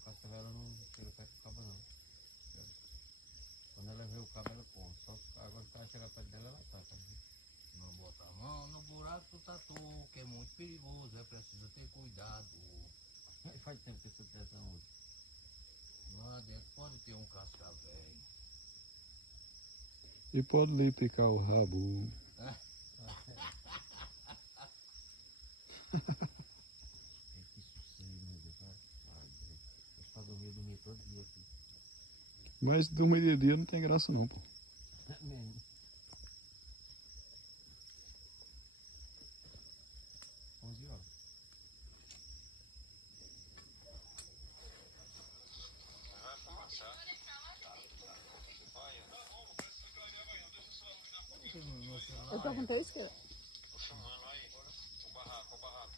a cascavel ela não chega perto do cabo não. Quando ela vê o cabo ela come. Só que agora que ela chega perto dela ela ataca. Não bota a mão no buraco do tatu, que é muito perigoso, é preciso ter cuidado. E faz tempo que você tem essa música. Lá dentro pode ter um cascavel. E pode lhe picar o rabo. Que sossego, meu Deus. Eu só dormir todo dia aqui. Mas dormir de dia não tem graça não, pô. Mesmo. Onze horas. Eu tô com 3 quilos.